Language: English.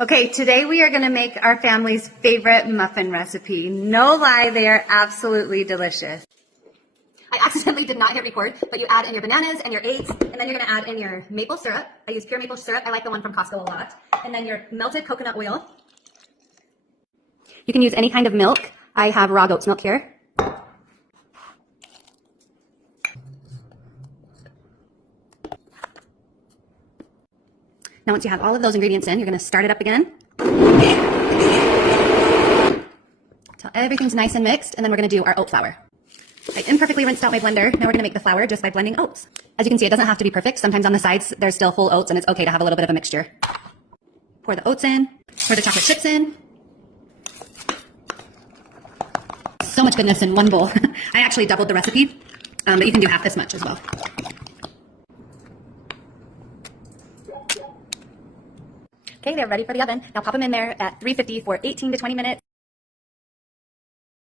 Okay, today we are going to make our family's favorite muffin recipe. No lie, they are absolutely delicious. I accidentally did not hit record, but you add in your bananas and your eggs, and then you're going to add in your maple syrup. I use pure maple syrup. I like the one from Costco a lot. And then your melted coconut oil. You can use any kind of milk. I have raw goat's milk here. Now once you have all of those ingredients in, you're going to start it up again until everything's nice and mixed, and then we're going to do our oat flour. I imperfectly rinsed out my blender. Now we're going to make the flour just by blending oats. As you can see, it doesn't have to be perfect. Sometimes on the sides there's still whole oats, and it's okay to have a little bit of a mixture. Pour the oats in, pour the chocolate chips in. So much goodness in one bowl. I actually doubled the recipe, but you can do half this much as well. Okay, they're ready for the oven. Now pop them in there at 350 for 18 to 20 minutes.